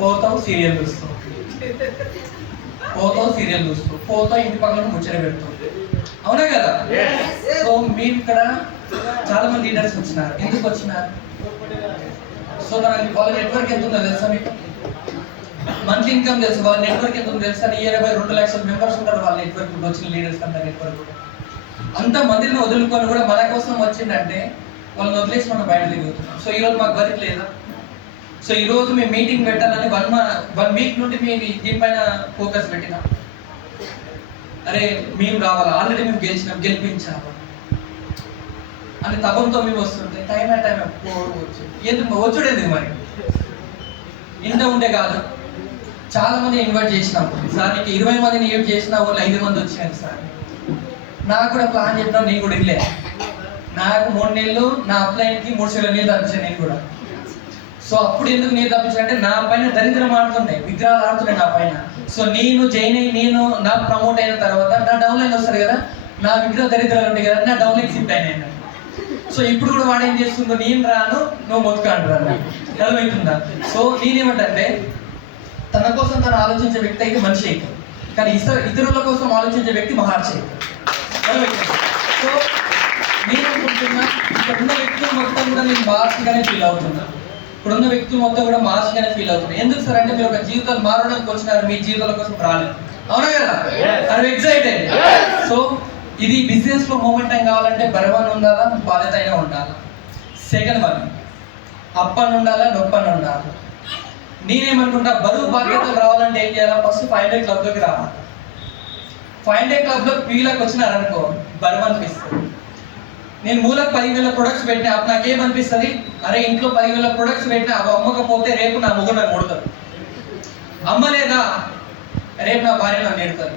పోతావు సీరియల్ చూస్తావు, పోతావు ఇంటి పక్కన ముచ్చట పెడతావు, అవునా కదా? సో మీరు ఇక్కడ చాలా మంది లీడర్స్ వచ్చినారు. ఎందుకు వచ్చినారు? సో వాళ్ళ నెట్వర్క్ ఎంత ఉందో తెలుసా మీకు? మంత్లీ ఇన్కమ్ తెలుసు, వాళ్ళ నెట్వర్క్ ఎంత ఉందో తెలుసా? ఇయర్ 2 లక్షల మెంబర్స్ ఉంటారు వాళ్ళ నెట్వర్క్ వచ్చిన లీడర్స్ అంతా నెట్వర్క్. అంత మందిని వదులుకొని కూడా మన కోసం వచ్చిందంటే వాళ్ళని వదిలేసి మనం బయట తిరుగుతున్నాం. సో ఈరోజు మాకు వర్క్ లేదా? సో ఈరోజు మేము మీటింగ్ పెట్టాలని 1 వీక్ నుండి మేము దీనిపైన ఫోకస్ పెట్టినాం. అరే మేము రావాలా, ఆల్రెడీ మేము గెలిపించాము అని తపంతో మేము వస్తుంటే టైం ఎందుకు వచ్చుడేది మరి ఇంత ఉండే కాదు. చాలా మంది ఇన్వైట్ చేసినప్పుడు సార్ నీకు 20 మందిని ఇన్వైట్ చేసిన వాళ్ళు 5 మంది వచ్చినారు సార్. నాకు కూడా ప్లాన్ చెప్పినా నేను కూడా ఇల్లే. నాకు 3 నెలలు నా అప్లైన్కి 3 సెల నీళ్ళు తప్పించాను నేను కూడా. సో అప్పుడు ఎందుకు నీళ్ళు తప్పించానంటే నా పైన దరిద్రం ఆడుతున్నాయి, విగ్రహాలు ఆడుతున్నాయి నా పైన. సో నేను జాయిన్ అయ్యి నాకు ప్రమోట్ అయిన తర్వాత నా డౌన్లైన్ వస్తారు కదా, నా విగ్రహ దరిద్రాలు ఉంటాయి కదా, నా డౌన్లైన్ షిఫ్ట్ అయినా. సో ఇప్పుడు కూడా వాడు ఏం చేస్తుందో, నేను రాను నువ్వు మొత్తుకాను రాను, అర్థమవుతుందా? సో నేనేమంటే తన కోసం తను ఆలోచించే వ్యక్తి అయితే మనిషి అయితే, కానీ ఇతరుల కోసం ఆలోచించే వ్యక్తి మహర్షి. సో నేను అనుకుంటున్నా ఇక్కడున్న వ్యక్తులు మొత్తం కూడా నేను మార్చిగానే ఫీల్ అవుతున్నా. ఇప్పుడున్న వ్యక్తులు మొత్తం కూడా మార్చిగానే ఫీల్ అవుతున్నా. ఎందుకు సార్ అంటే మీరు ఒక జీవితాలు మారడానికి వచ్చినారు, మీ జీవితాల కోసం రాలేదు, అవునా కదా? I'm excited. సో ఇది బిజినెస్ లో మూమెంట్ అయిన కావాలంటే బరువని ఉండాలా, బాధ్యత అయినా ఉండాలా. సెకండ్ వన్ అప్పని ఉండాలా, నొప్పని ఉండాలి. నేనేమనుకుంటా బరువు బాధ్యతలు రావాలంటే ఏం చేయాలా? ఫస్ట్ 500 క్లబ్లోకి రావాలి. 500 క్లబ్లో పీలకు వచ్చినారనుకో బరువు అనిపిస్తుంది. నేను మూలకు 10,000 ప్రొడక్ట్స్ పెట్టినా అప్పుడు నాకేమనిపిస్తుంది? అరే ఇంట్లో 10,000 ప్రొడక్ట్స్ పెట్టినా అవి అమ్మకపోతే రేపు నా మొగుడు నాకు కొడతారు. అమ్మ లేదా రేపు నా భార్య నన్ను తిడతారు,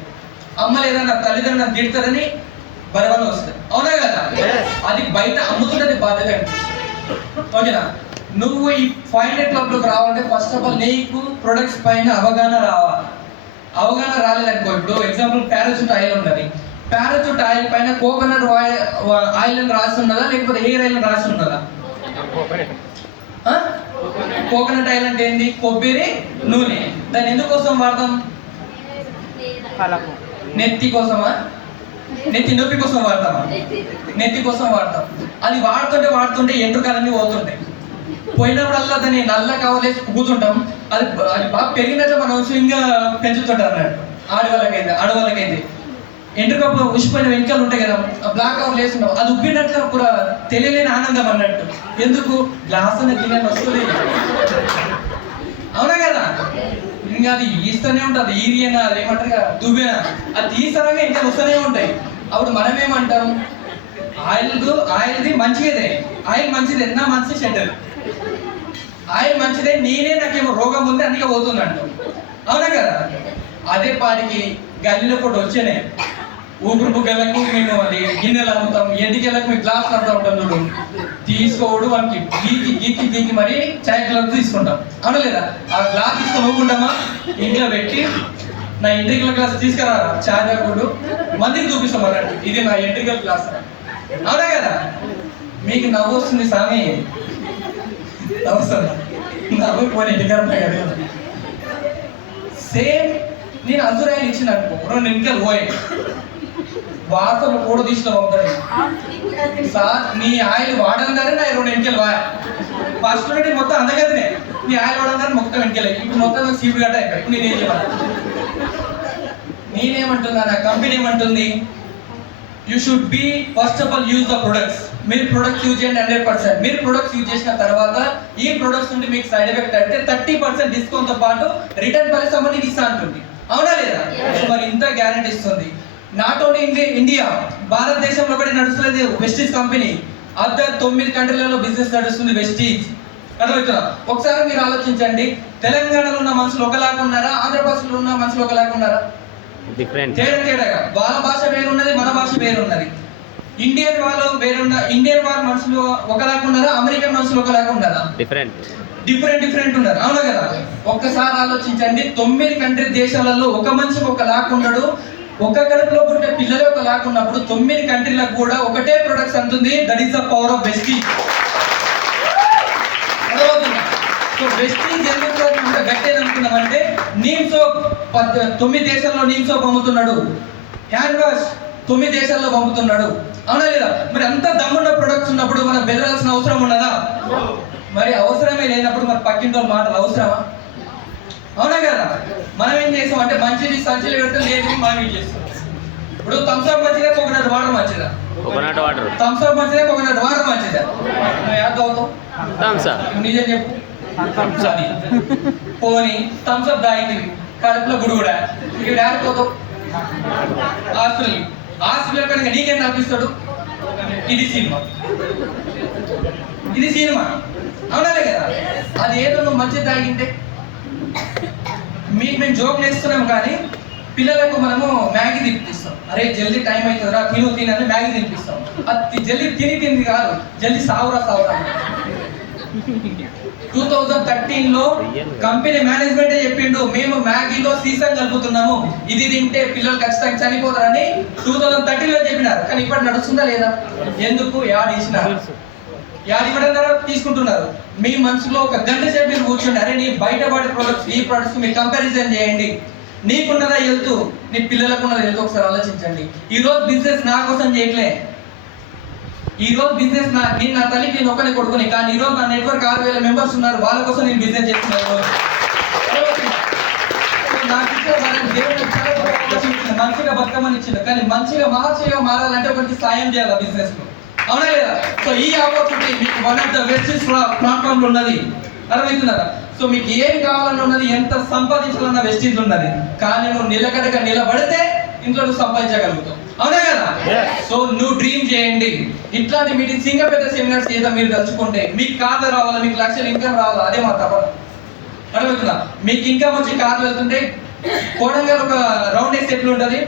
అమ్మ లేదా నా తల్లిదండ్రులు నన్ను తిడతారని బరువని వస్తుంది, అవునా కదా? అది బయట అమ్ముతున్నది బాధ్యత అనిపిస్తుంది, ఓకేనా? నువ్వు ఈ 500 క్లబ్లోకి రావాలంటే ఫస్ట్ ఆఫ్ ఆల్ నీకు ప్రొడక్ట్స్ పైన అవగాహన రావాలి. అవగాహన రాలేదనుకో, ఇప్పుడు ఎగ్జాంపుల్ పారాచూట్ ఆయిల్ ఉన్నది, పారాచూట్ ఆయిల్ పైన కోకోనట్ ఆయిల్ అని రాసి ఉన్నదా లేకపోతే హెయిర్ ఆయిల్ అని రాసి ఉన్నదా? కోకోనట్ ఆయిల్ అంటే ఏంది? కొబ్బరి నూనె. దాన్ని ఎందుకోసం వాడతాం? నెత్తి కోసమా? నెత్తి నొప్పి కోసం వాడతామా? నెత్తి కోసం వాడతాం. అది వాడుతుంటే ఎంట్రుకాలన్నీ పోతుంటాయి. పోయినప్పుడల్లా దాన్ని నల్ల కవర్లేసి కూతుంటాం. అది బాగా పెరిగినట్లు మనం స్వింగ్గా పెంచుతుంటాం అన్నట్టు. ఆడవాళ్ళకైతే ఎంట్రుక ఉసిపోయిన వెంకలు ఉంటాయి కదా, బ్లాక్ కవర్ వేస్తుంటాం. అది ఉబ్బినట్లు కూడా తెలియలేని ఆనందం అన్నట్టు. ఎందుకు? గ్లాస్ అనేది తినని వస్తుంది, అవునా కదా? ఇంకా అది ఈస్తూనే ఉంటుంది, ఈరియనా అది ఏమంటారు కదా, దువ్వెన, అది తీస్తారాగా ఇంకా వస్తూనే ఉంటాయి. అప్పుడు మనమేమంటాం? ఆయిల్ది మంచిదే, ఆయిల్ మంచిదే, నా మంచి షెడ్డర్ ఆయిల్ మంచిదే, నేనే నాకేమో రోగం ఉంది అందుకే పోతుంది అంటాం, అవునా కదా? అదే పాటికి గల్లీలో కూడా వచ్చేనే ఊపిరి బుగ్గలకు మేము అది గిన్నెలు అమ్ముతాం, ఎండికెళ్ళకు మేము గ్లాస్ అమ్ముతా ఉంటాం. చూడు తీసుకోవడు మనకి గీకి మరి చాయ్ గ్లాస్ తీసుకుంటాం, అవునా లేదా? ఆ గ్లాస్ తీసుకొని ఊపుకుంటామా? ఇంట్లో పెట్టి నా ఎంట్రికల్ గ్లాస్ తీసుకురా చాయ్ తాగుడు మందికి చూపిస్తాం అన్నట్టు, ఇది నా ఎంట్రికల్ గ్లాస్, అవునా కదా? మీకు నవ్వు వస్తుంది స్వామి, నవ్వుతున్నా, నవ్వు పోనీ ఇంటికన్నా కదా. సేమ్ నేను అజురాయిలు ఇచ్చిన అనుకో, 2 నిమిషాలు పోయాయి, వాసన కూడా తీసుకుని పంపుతాడు సార్. నీ ఆయిల్ వాడంగానే నా 2 నిమిషాలు వాయ ఫస్ట్ నుండి మొత్తం అందగదనే నీ ఆయిల్ వాడంగానే మొత్తం వెంకెళ్ళాయి. ఇప్పుడు మొత్తం సీపు గట్ట అయిపోయి. ఇప్పుడు నేనేం చెప్పాలి? నేనేమంటున్నా, నా కంపెనీ ఏమంటుంది? You should be first of all use the products. మీరు ప్రొడక్ట్స్ యూజ్ చేయండి 100%. మీరు ప్రొడక్ట్స్ యూజ్ చేసిన తర్వాత ఈ ప్రొడక్ట్స్ నుండి మీకు సైడ్ ఎఫెక్ట్ అంటే 30% డిస్కౌంట్ తో పాటు రిటర్న్ పాలసీ నీకు ఇస్తా అంటుంది, అవునా లేదా? మరి ఇంత గ్యారెంటీ ఇస్తుంది. నాట్ ఓన్లీ ఇండియా, భారతదేశంలో కూడా నడుస్తున్నది వెస్టీజ్ కంపెనీ. అదర్ 9 కంట్రీలలో బిజినెస్ నడుస్తుంది వెస్టీజ్, అర్థమవుతుందా? ఒకసారి మీరు ఆలోచించండి, తెలంగాణలో ఉన్న మనుషులు ఒకలాగా ఉన్నారా, ఆంధ్రప్రదేశ్లో ఉన్న మనుషులు ఒకలాగా ఉన్నారా? తేడాగా. వాళ్ళ భాష వేరున్నది, మన భాష వేరున్నది. ఇండియన్ వాళ్ళు ఇండియన్ వాళ్ళ మనుషులు ఒకలాగా ఉన్నారా, అమెరికన్ మనుషులు ఒకలాగా ఉన్నారా? డిఫరెంట్ ఉన్నారు, అవునా కదా? ఒక్కసారి ఆలోచించండి, 9 కంట్రీ దేశాలలో ఒక మనిషికి ఒక లాక్ ఉన్నాడు. ఒక కడుపులో పుట్టే పిల్లలే ఒక లాక్ ఉన్నప్పుడు 9 కంట్రీలకు కూడా ఒకటే ప్రొడక్ట్స్ అంటుంది. That is the power of Vestige. So Vestige ఎందుకు అంత గట్టి అనుకున్నామంటే నీమ్ సోప్ 9 దేశాల్లో నీమ్ సోప్ అమ్ముతున్నాడు, హ్యాండ్ వాష్ 9 దేశాల్లో పంపుతున్నాడు, అవునా లేదా? మరి అంత దమ్మున్న ప్రొడక్ట్స్ ఉన్నప్పుడు మనం బెదరాల్సిన అవసరం ఉన్నదా? మరి అవసరమే లేనప్పుడు మరి పక్కింటి మాటలు అవసరమా? అవునా కదా? మనం ఏం చేస్తాం అంటే మంచిది సంచులు పెడితే లేదు మనం ఏం చేస్తాం. ఇప్పుడు థమ్స్అప్ మంచిదా కోకోనట్ వాటర్ మంచిదా? Coconut water. థమ్స్అప్ మంచిదా కోకోనట్ వాటర్ మంచిదా? నువ్వు యాడ్ అవుతావు థమ్స్అప్. నిజం చెప్పు. పోనీ థమ్స్అప్ తాగింది కడుపులో గుడుగుడా, ఇక్కడ ఆడుకోతావు హాస్పిటల్ కనుక నీకేం అనిపిస్తాడు? ఇది సినిమా, ఇది సినిమా, అవునాలే కదా? అది ఏదో నువ్వు మంచిది తాగింటే మీకు మేము జోకులు వేస్తున్నాం కానీ పిల్లలకు మనము మ్యాగీ తినిపిస్తాం. అరే జల్దీ టైం అవుతుందిరా తినని మ్యాగీ తినిపిస్తాం. అది జల్దీ తిని కాదు, జల్దీ సావురా 2013లో కంపెనీ మేనేజ్మెంట్ చెప్పిండు మేము మ్యాగీలో సీసం కలుపుతున్నాము, ఇది తింటే పిల్లలు ఖచ్చితంగా చనిపోతారని 2013లో చెప్పినారు. కానీ ఇప్పుడు నడుస్తుందా లేదా? ఎందుకు యాడ్ ఇచ్చినారు, యాడ్ ఇవ్వడం ద్వారా తీసుకుంటున్నారు. మీ మనసులో ఒక గంట సేపు మీరు కూర్చోండి, అరే నీ బయట పడే ప్రొడక్ట్స్ ఈ ప్రొడక్ట్స్ మీరు కంపారిజన్ చేయండి. నీకున్నదా హెల్త్, నీ పిల్లలకు ఉన్నదా హెల్త్ ఒకసారి ఆలోచించండి. ఈ రోజు బిజినెస్ నా కోసం చేయట్లే, ఈ రోజు బిజినెస్ నేను నా తల్లికి నేను ఒక్కనే కొడుకుని, కానీ ఈ రోజు నా నెట్వర్క్ 6,000 మెంబర్స్ ఉన్నారు, వాళ్ళ కోసం నేను బిజినెస్ చేస్తున్నాను. నాకు దేవుడు మంచిగా బతకమని ఇచ్చిండు, కానీ మంచిగా మహర్షిగా మారాలంటే ఒకరికి సాయం చేయాలి బిజినెస్ లో, అవునా లేదా? సో ఈ ఆపర్చునిటీ మీకు one of the best platform లో ఉన్నది, అర్థమవుతున్నారా? సో మీకు ఏం కావాలని ఉన్నది, ఎంత సంపాదించాలన్న వెస్టీజ్ ఉన్నది, కానీ నువ్వు నిలకడగా నిలబడితే ఇంట్లో నువ్వు సంపాదించగలుగుతావు, అవునా కదా? సో నువ్వు డ్రీమ్ చేయండి. ఇట్లాంటి మీటింగ్స్ ఇంకా పెద్ద సెమినార్స్ ఏదో మీరు తలుచుకుంటే మీకు కార్లు రావాలా, మీకు లక్షల ఇన్కమ్ రావాలా, అదే మా తపన, అర్థమవుతుందా? మీకు ఇన్కమ్ వచ్చి కార్లు వెళ్తుంటే కోడంగల్ ఒక రౌండ్ వేసి ఎట్లు ఉంటుంది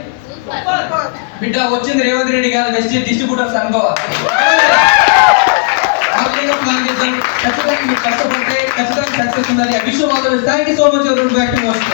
బిడ్డ, వచ్చింది రేవంత్ రెడ్డి గారు వెస్టీజ్ డిస్ట్రిబ్యూటర్స్ అనుకోవాలి. ఖచ్చితంగా మీరు కష్టపడితే ఖచ్చితంగా సక్సెస్ ఉండాలి. Wish you all the best. Thank you so much.